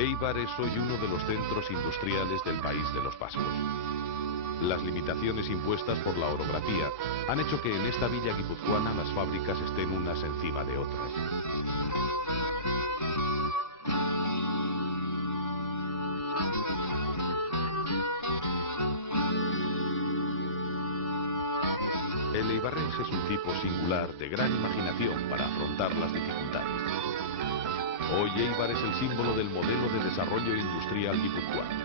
Éibar es hoy uno de los centros industriales del país de los vascos. Las limitaciones impuestas por la orografía han hecho que en esta villa guipuzcoana las fábricas estén unas encima de otras. El eibarrés es un tipo singular de gran imaginación para afrontar las dificultades. Hoy Éibar es el símbolo del modelo de desarrollo industrial guipuzcoano.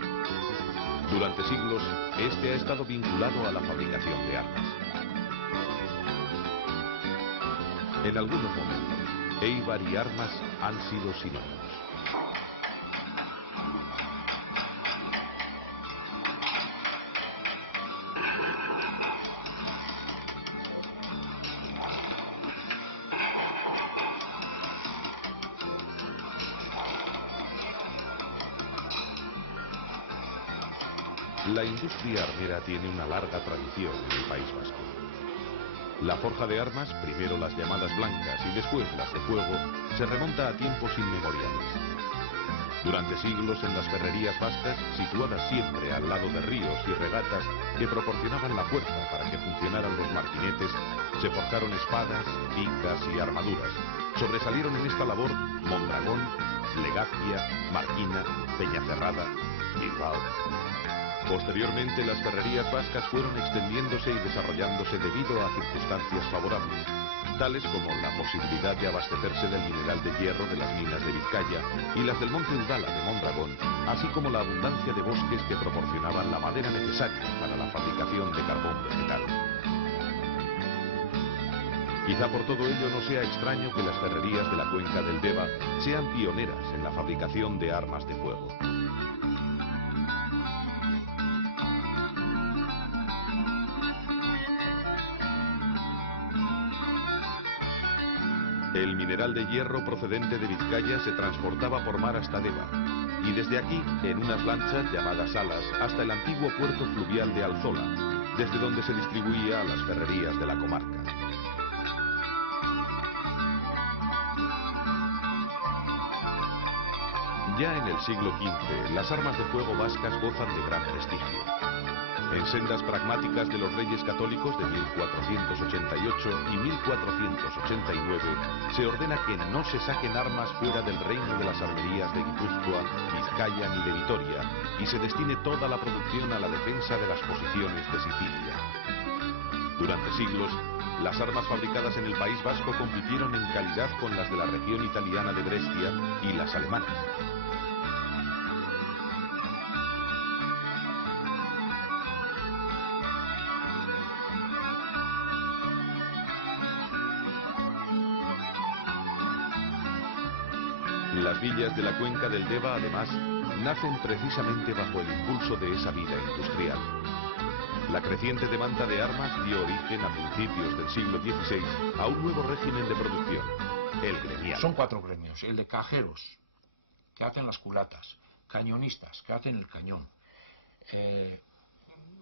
Durante siglos, este ha estado vinculado a la fabricación de armas. En algunos momentos, Éibar y armas han sido sinónimos. La industria armera tiene una larga tradición en el País Vasco. La forja de armas, primero las llamadas blancas y después las de fuego, se remonta a tiempos inmemoriales. Durante siglos en las ferrerías vascas, situadas siempre al lado de ríos y regatas que proporcionaban la fuerza para que funcionaran los martinetes, se forjaron espadas, picas y armaduras. Sobresalieron en esta labor Mondragón, Legazpia, Marquina, Peñacerrada, Bilbao. Posteriormente, las ferrerías vascas fueron extendiéndose y desarrollándose debido a circunstancias favorables, tales como la posibilidad de abastecerse del mineral de hierro de las minas de Vizcaya y las del Monte Udala de Mondragón, así como la abundancia de bosques que proporcionaban la madera necesaria para la fabricación de carbón vegetal. Quizá por todo ello no sea extraño que las ferrerías de la cuenca del Deva sean pioneras en la fabricación de armas de fuego. El mineral de hierro procedente de Vizcaya se transportaba por mar hasta Deva, y desde aquí, en unas lanchas llamadas alas, hasta el antiguo puerto fluvial de Alzola, desde donde se distribuía a las ferrerías de la comarca. Ya en el siglo XV, las armas de fuego vascas gozan de gran prestigio. En sendas pragmáticas de los reyes católicos de 1488 y 1489 se ordena que no se saquen armas fuera del reino de las armerías de Guipúzcoa, Vizcaya ni de Vitoria y se destine toda la producción a la defensa de las posiciones de Sicilia. Durante siglos, las armas fabricadas en el País Vasco compitieron en calidad con las de la región italiana de Brescia y las alemanas. Las villas de la cuenca del Deva, además, nacen precisamente bajo el impulso de esa vida industrial. La creciente demanda de armas dio origen a principios del siglo XVI a un nuevo régimen de producción, el gremial. Son 4 gremios: el de cajeros, que hacen las culatas; cañonistas, que hacen el cañón;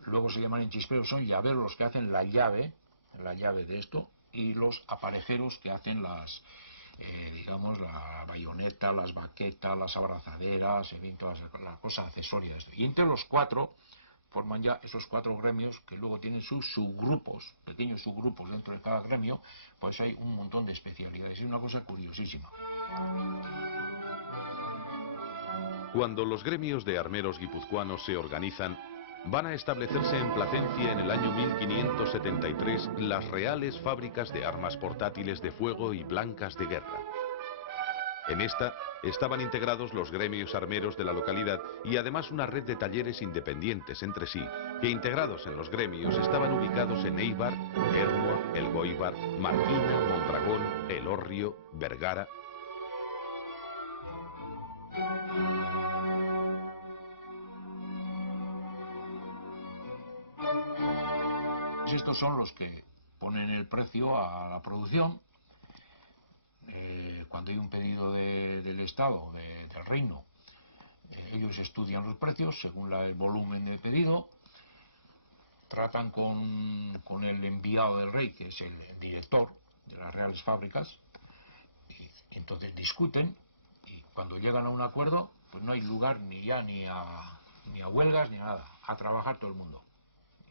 luego se llaman enchisperos, son llaveros, los que hacen la llave de esto; y los aparejeros, que hacen las digamos, la bayoneta, las baquetas, las abrazaderas, en fin, todas las cosas accesorias. Y entre los 4 forman ya esos 4 gremios, que luego tienen sus subgrupos, pequeños subgrupos dentro de cada gremio. Pues hay un montón de especialidades. Es una cosa curiosísima. Cuando los gremios de armeros guipuzcoanos se organizan, van a establecerse en Placencia en el año 1573 las reales fábricas de armas portátiles de fuego y blancas de guerra. En esta estaban integrados los gremios armeros de la localidad y además una red de talleres independientes entre sí, que integrados en los gremios estaban ubicados en Éibar, Ermua, Elgoibar, Marquina, Mondragón, Elorrio, Vergara. Estos son los que ponen el precio a la producción. Cuando hay un pedido del Estado, del Reino, ellos estudian los precios según el volumen de pedido, tratan con el enviado del rey, que es el director de las reales fábricas, y entonces discuten, y cuando llegan a un acuerdo, pues no hay lugar ni a huelgas ni a nada, a trabajar todo el mundo.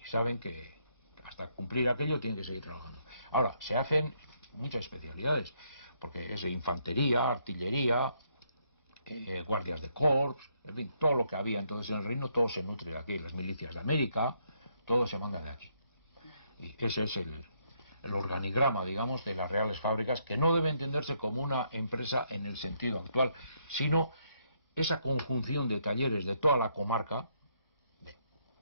Y saben que hasta cumplir aquello tienen que seguir trabajando. Ahora, se hacen muchas especialidades, porque es de infantería, artillería, guardias de corps, en fin, todo lo que había entonces en el reino, todo se nutre de aquí, las milicias de América, todo se manda de aquí. Y ese es el organigrama, digamos, de las reales fábricas, que no debe entenderse como una empresa en el sentido actual, sino esa conjunción de talleres de toda la comarca, de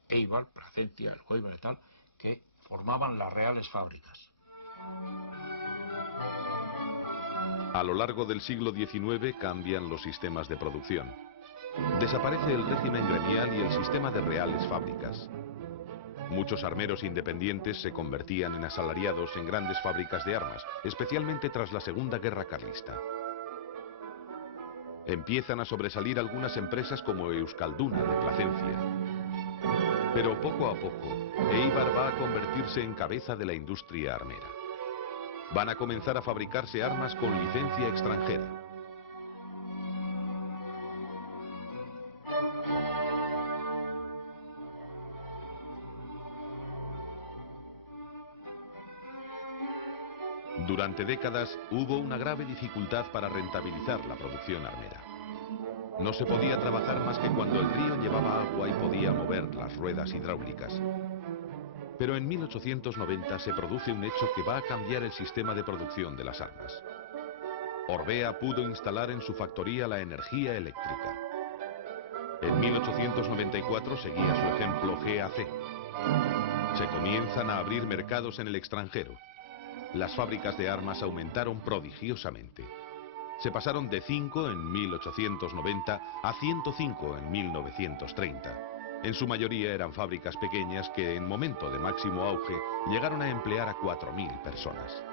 Eibar, Placencia, El Coibar y tal, que formaban las reales fábricas. A lo largo del siglo XIX cambian los sistemas de producción. Desaparece el régimen gremial y el sistema de reales fábricas. Muchos armeros independientes se convertían en asalariados en grandes fábricas de armas, especialmente tras la Segunda Guerra Carlista. Empiezan a sobresalir algunas empresas como Euskalduna de Placencia. Pero poco a poco, Eibar va a convertirse en cabeza de la industria armera. Van a comenzar a fabricarse armas con licencia extranjera. Durante décadas hubo una grave dificultad para rentabilizar la producción armera. No se podía trabajar más que cuando el río llevaba agua y podía mover las ruedas hidráulicas. Pero en 1890 se produce un hecho que va a cambiar el sistema de producción de las armas. Orbea pudo instalar en su factoría la energía eléctrica. En 1894 seguía su ejemplo GAC. Se comienzan a abrir mercados en el extranjero. Las fábricas de armas aumentaron prodigiosamente. Se pasaron de 5 en 1890 a 105 en 1930. En su mayoría eran fábricas pequeñas que en momento de máximo auge llegaron a emplear a 4.000 personas.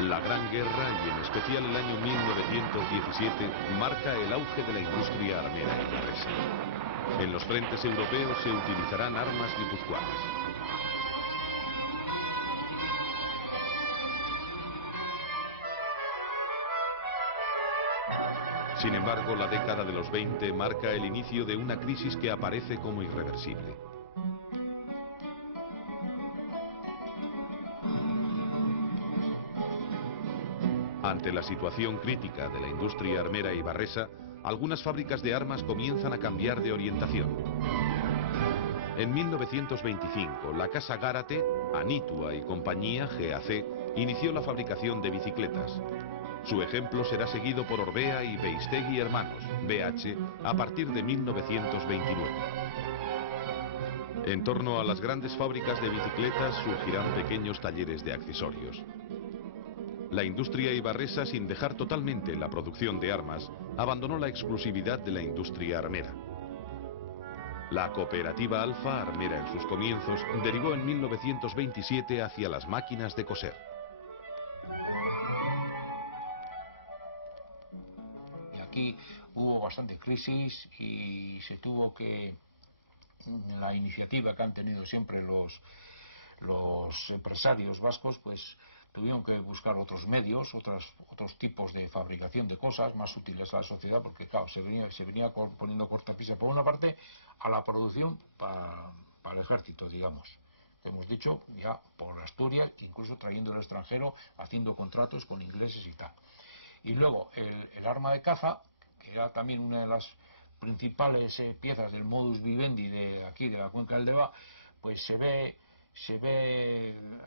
La Gran Guerra, y en especial el año 1917, marca el auge de la industria armera ibarresa. En los frentes europeos se utilizarán armas guipuzcoanas. Sin embargo, la década de los 20 marca el inicio de una crisis que aparece como irreversible. Ante la situación crítica de la industria armera ibarresa, algunas fábricas de armas comienzan a cambiar de orientación. En 1925, la Casa Gárate, Anitua y compañía, GAC, inició la fabricación de bicicletas. Su ejemplo será seguido por Orbea y Beistegui Hermanos, BH, a partir de 1929. En torno a las grandes fábricas de bicicletas surgirán pequeños talleres de accesorios. La industria ibarresa, sin dejar totalmente la producción de armas, abandonó la exclusividad de la industria armera. La cooperativa Alfa, armera en sus comienzos, derivó en 1927 hacia las máquinas de coser. Y aquí hubo bastante crisis y se tuvo que... La iniciativa que han tenido siempre los empresarios vascos, pues tuvieron que buscar otros medios, otros tipos de fabricación de cosas más útiles a la sociedad, porque claro, se venía poniendo cortapisa por una parte a la producción para el ejército, digamos. Hemos dicho ya por Asturias, incluso trayendo del extranjero, haciendo contratos con ingleses y tal. Y luego el arma de caza, que era también una de las principales piezas del modus vivendi de aquí, de la cuenca del Deva, pues se ve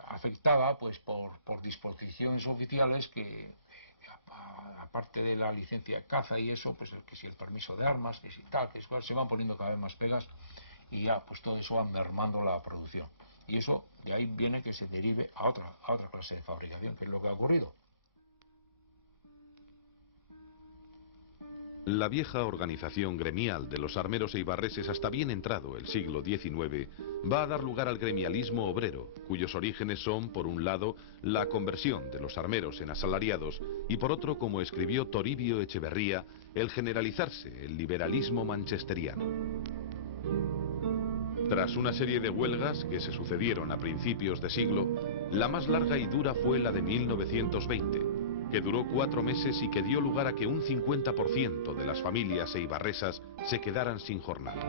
afectada pues por disposiciones oficiales que, aparte de la licencia de caza y eso, pues que si el permiso de armas, que si tal, que es cual, se van poniendo cada vez más pegas y ya pues todo eso va mermando la producción. Y eso de ahí viene que se derive a otra clase de fabricación, que es lo que ha ocurrido. La vieja organización gremial de los armeros eibarreses hasta bien entrado el siglo XIX va a dar lugar al gremialismo obrero, cuyos orígenes son, por un lado, la conversión de los armeros en asalariados y por otro, como escribió Toribio Echeverría, el generalizarse el liberalismo manchesteriano. Tras una serie de huelgas que se sucedieron a principios de siglo, la más larga y dura fue la de 1920, que duró 4 meses y que dio lugar a que un 50% de las familias eibarresas se quedaran sin jornal.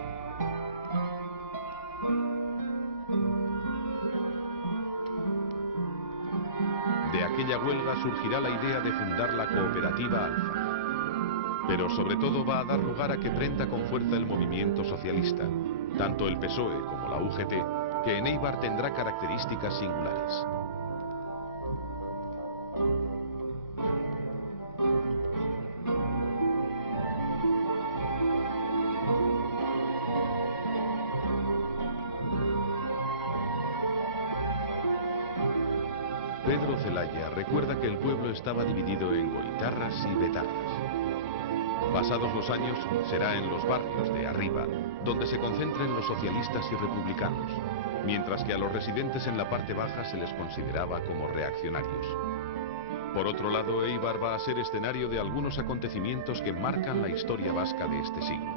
De aquella huelga surgirá la idea de fundar la cooperativa Alfa. Pero sobre todo va a dar lugar a que prenda con fuerza el movimiento socialista, tanto el PSOE como la UGT, que en Eibar tendrá características singulares. Pedro Celaya recuerda que el pueblo estaba dividido en goitarras y betarras. Pasados los años, será en los barrios de arriba donde se concentren los socialistas y republicanos, mientras que a los residentes en la parte baja se les consideraba como reaccionarios. Por otro lado, Eibar va a ser escenario de algunos acontecimientos que marcan la historia vasca de este siglo.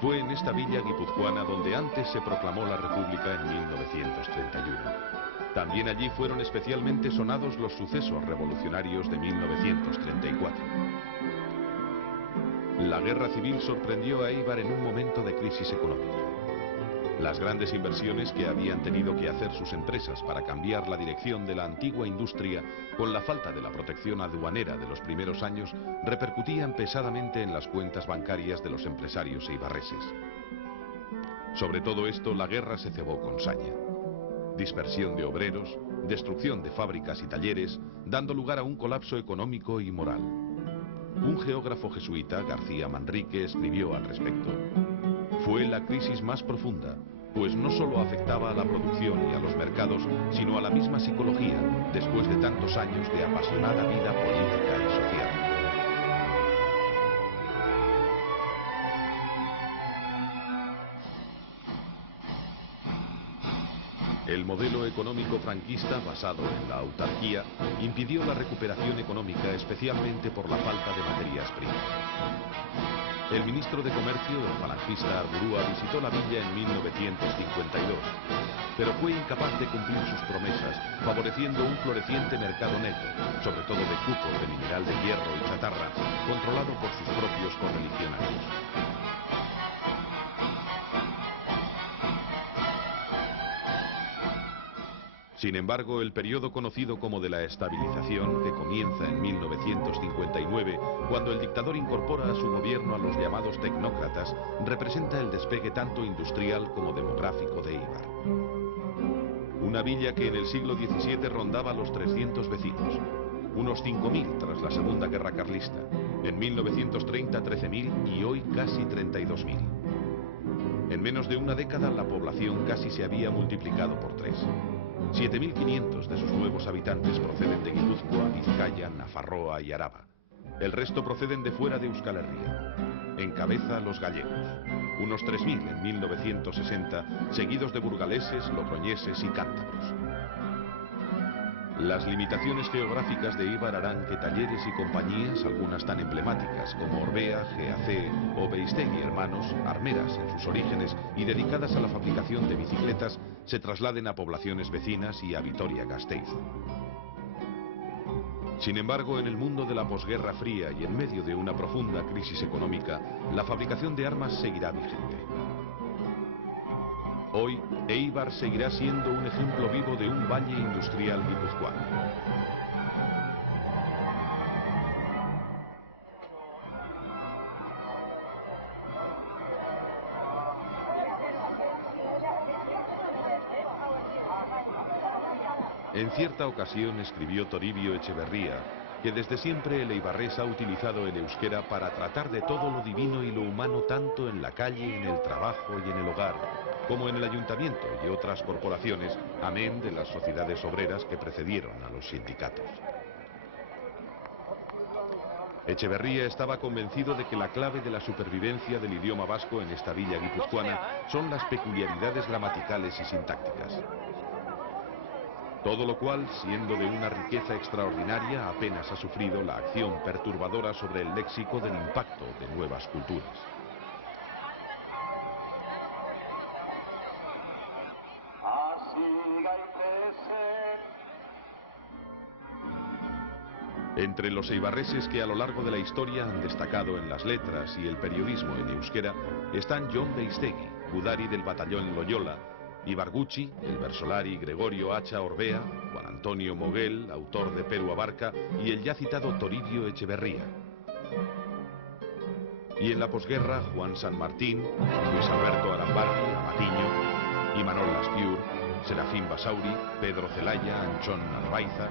Fue en esta villa guipuzcoana donde antes se proclamó la República en 1931. También allí fueron especialmente sonados los sucesos revolucionarios de 1934. La guerra civil sorprendió a Eibar en un momento de crisis económica. Las grandes inversiones que habían tenido que hacer sus empresas para cambiar la dirección de la antigua industria con la falta de la protección aduanera de los primeros años repercutían pesadamente en las cuentas bancarias de los empresarios eibarreses. Sobre todo esto, la guerra se cebó con saña. Dispersión de obreros, destrucción de fábricas y talleres, dando lugar a un colapso económico y moral. Un geógrafo jesuita, García Manrique, escribió al respecto: fue la crisis más profunda, pues no solo afectaba a la producción y a los mercados, sino a la misma psicología, después de tantos años de apasionada vida política y social. El modelo económico franquista, basado en la autarquía, impidió la recuperación económica, especialmente por la falta de materias primas. El ministro de Comercio, el falangista Arburúa, visitó la villa en 1952, pero fue incapaz de cumplir sus promesas, favoreciendo un floreciente mercado negro, sobre todo de cupos de mineral de hierro y chatarra, controlado por sus propios correligionarios. Sin embargo, el periodo conocido como de la estabilización, que comienza en 1959, cuando el dictador incorpora a su gobierno a los llamados tecnócratas, representa el despegue tanto industrial como demográfico de Eibar. Una villa que en el siglo XVII rondaba los 300 vecinos, unos 5.000 tras la Segunda Guerra Carlista, en 1930 13.000 y hoy casi 32.000. En menos de una década la población casi se había multiplicado por 3. 7.500 de sus nuevos habitantes proceden de Guipúzcoa, Vizcaya, Nafarroa y Araba. El resto proceden de fuera de Euskal Herria. Encabeza los gallegos, unos 3.000 en 1960, seguidos de burgaleses, logroñeses y cántabros. Las limitaciones geográficas de Eibar harán que talleres y compañías, algunas tan emblemáticas como Orbea, GAC o Beristegui Hermanos, armeras en sus orígenes y dedicadas a la fabricación de bicicletas, se trasladen a poblaciones vecinas y a Vitoria-Gasteiz. Sin embargo, en el mundo de la posguerra fría y en medio de una profunda crisis económica, la fabricación de armas seguirá vigente. Hoy, Eibar seguirá siendo un ejemplo vivo de un valle industrial guipuzcoano. En cierta ocasión escribió Toribio Echeverría que desde siempre el eibarrés ha utilizado el euskera para tratar de todo lo divino y lo humano tanto en la calle, en el trabajo y en el hogar, como en el ayuntamiento y otras corporaciones, amén de las sociedades obreras que precedieron a los sindicatos. Echeverría estaba convencido de que la clave de la supervivencia del idioma vasco en esta villa guipuzcoana son las peculiaridades gramaticales y sintácticas. Todo lo cual, siendo de una riqueza extraordinaria, apenas ha sufrido la acción perturbadora sobre el léxico del impacto de nuevas culturas. Entre los eibarreses que a lo largo de la historia han destacado en las letras y el periodismo en euskera están Jon Beiztegui, gudari del batallón Loyola, Ibarguchi, el versolari Gregorio Hacha Orbea, Juan Antonio Moguel, autor de Peru Abarca, y el ya citado Toribio Echeverría. Y en la posguerra, Juan San Martín, Luis Alberto Arambarri, Amatiño, Imanol Laspiur, Serafín Basauri, Pedro Celaya, Anchón Albaiza.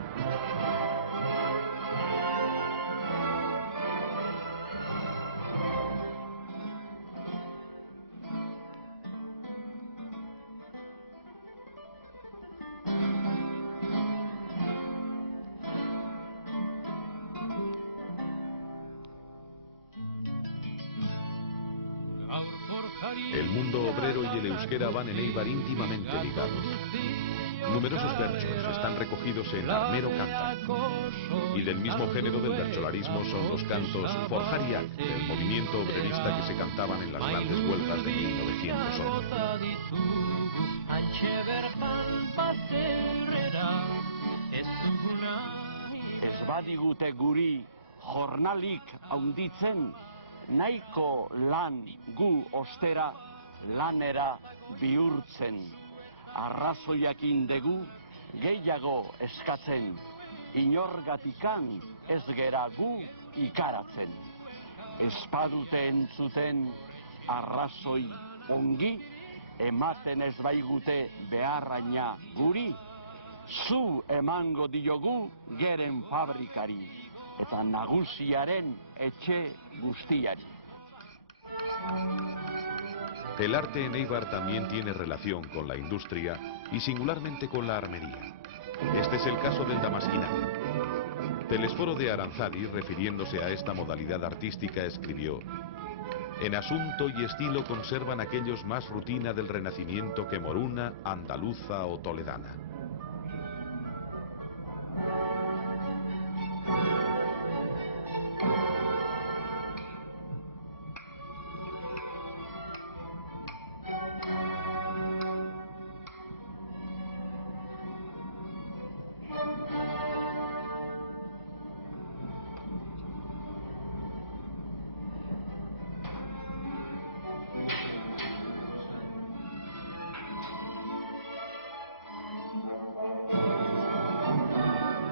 El mundo obrero y el euskera van en Eibar íntimamente ligados. Numerosos versos están recogidos en Armero Canta. Y del mismo género del bertsolarismo son los cantos Forjariak, del movimiento obrerista que se cantaban en las grandes huelgas de 1911. Ez badigute guri jornalik haunditzen, nahiko lan gu ostera lanera bihurtzen. Arrazoiakin dugu gehiago eskatzen, inorgatikan ez gera gu ikaratzen. Espadute entzuten arrazoi ongi, ematen ez baigute beharraina guri, zu emango diogu geren fabrikari, eta nagusiaren etxe guztiari. El arte en Eibar también tiene relación con la industria y singularmente con la armería. Este es el caso del damasquinado. Telesforo de Aranzadi, refiriéndose a esta modalidad artística, escribió: en asunto y estilo conservan aquellos más rutina del Renacimiento que moruna, andaluza o toledana.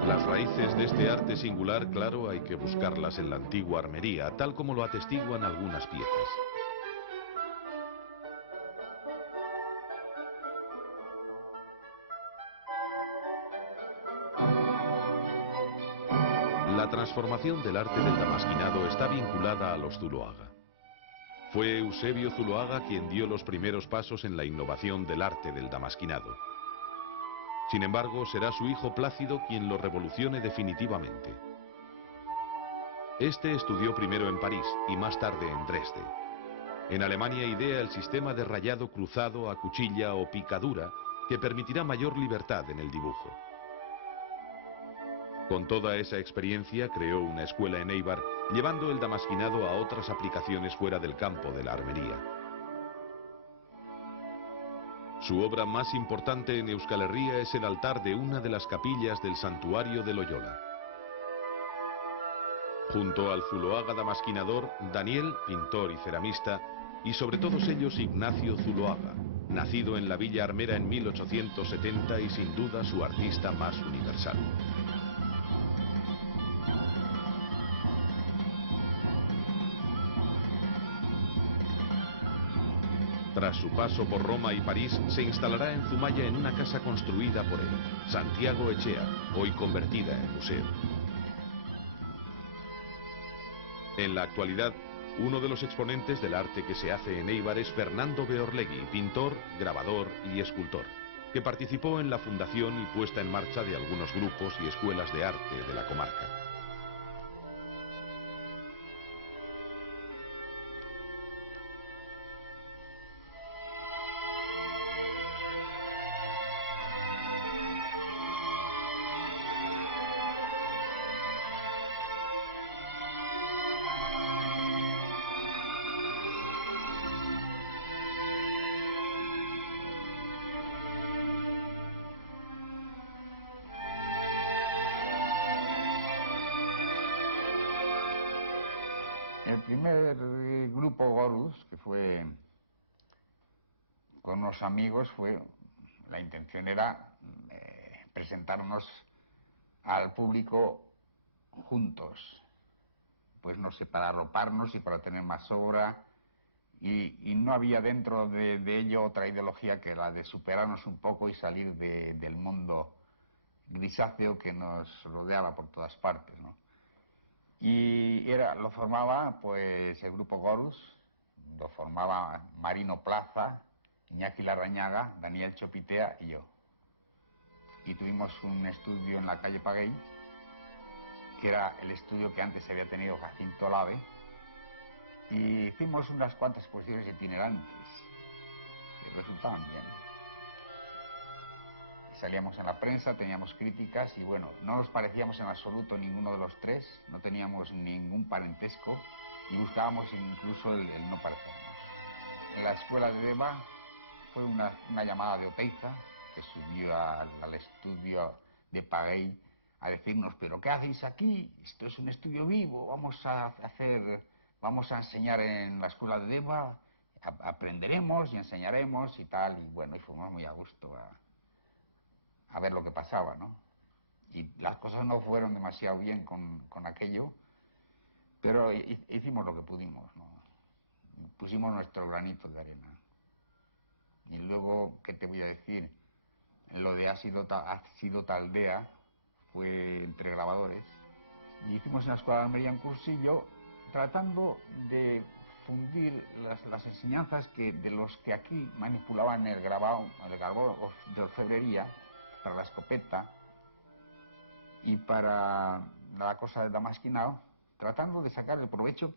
Las raíces de este arte singular, claro, hay que buscarlas en la antigua armería, tal como lo atestiguan algunas piezas. La transformación del arte del damasquinado está vinculada a los Zuloaga. Fue Eusebio Zuloaga quien dio los primeros pasos en la innovación del arte del damasquinado. Sin embargo, será su hijo Plácido quien lo revolucione definitivamente. Este estudió primero en París y más tarde en Dresde. En Alemania idea el sistema de rayado cruzado a cuchilla o picadura que permitirá mayor libertad en el dibujo. Con toda esa experiencia creó una escuela en Eibar, llevando el damasquinado a otras aplicaciones fuera del campo de la armería. Su obra más importante en Euskal Herria es el altar de una de las capillas del santuario de Loyola. Junto al Zuloaga damasquinador, Daniel, pintor y ceramista, y sobre todos ellos Ignacio Zuloaga, nacido en la Villa Armera en 1870 y sin duda su artista más universal. Tras su paso por Roma y París, se instalará en Zumaya en una casa construida por él, Santiago Echea, hoy convertida en museo. En la actualidad, uno de los exponentes del arte que se hace en Eibar es Fernando Beorlegui, pintor, grabador y escultor, que participó en la fundación y puesta en marcha de algunos grupos y escuelas de arte de la comarca. El primer grupo Gorus, que fue con unos amigos, la intención era presentarnos al público juntos, pues no sé, para arroparnos y para tener más obra, y no había dentro de ello otra ideología que la de superarnos un poco y salir del mundo grisáceo que nos rodeaba por todas partes, ¿no? Y lo formaba pues el grupo Gorus, lo formaba Marino Plaza, Iñaki Larrañaga, Daniel Chopitea y yo. Y tuvimos un estudio en la calle Paguey, que era el estudio que antes había tenido Jacinto Lave, y hicimos unas cuantas exposiciones itinerantes, que resultaban bien. Salíamos en la prensa, teníamos críticas y bueno, no nos parecíamos en absoluto ninguno de los tres, no teníamos ningún parentesco y buscábamos incluso el no parecernos. En la escuela de Deva fue una llamada de Oteiza, que subió al estudio de Paguey a decirnos: pero ¿qué hacéis aquí? Esto es un estudio vivo, vamos a enseñar en la escuela de Deva, aprenderemos y enseñaremos y tal, y bueno, y fuimos muy a gusto a ver lo que pasaba, ¿no? Y las cosas no fueron demasiado bien con aquello, pero hicimos lo que pudimos, ¿no? Pusimos nuestro granito de arena. Y luego, ¿qué te voy a decir? Lo de Ha sido Taldea fue entre grabadores, y hicimos en la Escuela de Almería un cursillo tratando de fundir las enseñanzas de los que aquí manipulaban el grabado de orfebrería para la escopeta y para la cosa del damasquinado, tratando de sacar el provecho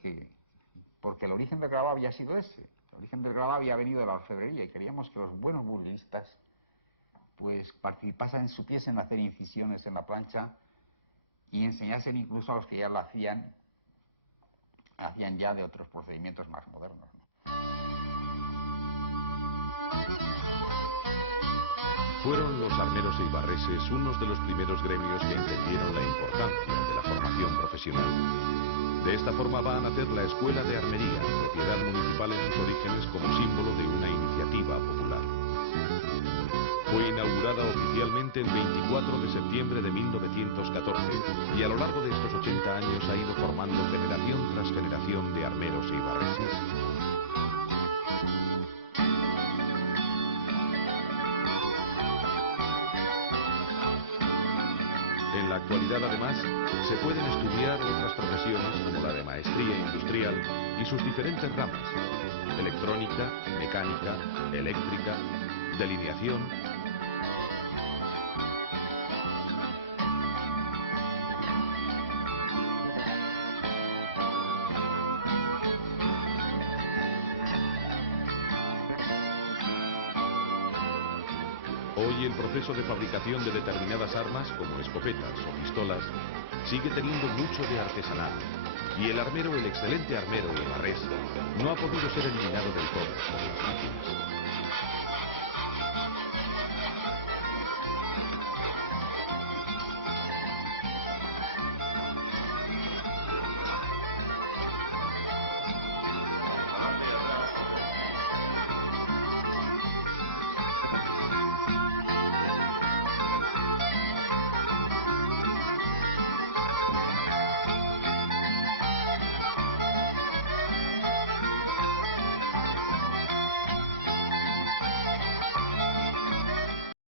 porque el origen del grabado había sido ese. El origen del grabado había venido de la orfebrería y queríamos que los buenos burlistas pues participasen, supiesen hacer incisiones en la plancha y enseñasen incluso a los que ya lo hacían ya de otros procedimientos más modernos, ¿no? Fueron los armeros eibarreses unos de los primeros gremios que entendieron la importancia de la formación profesional. De esta forma va a nacer la Escuela de Armería, propiedad municipal en sus orígenes como símbolo de una iniciativa popular. Fue inaugurada oficialmente el 24 de septiembre de 1914 y a lo largo de estos 80 años ha ido formando generación tras generación de armeros eibarreses. En la actualidad, además, se pueden estudiar otras profesiones como la de maestría industrial y sus diferentes ramas: electrónica, mecánica, eléctrica, delineación. Hoy el proceso de fabricación de determinadas armas, como escopetas o pistolas, sigue teniendo mucho de artesanal, y el excelente armero eibarrés, no ha podido ser eliminado del todo por las máquinas.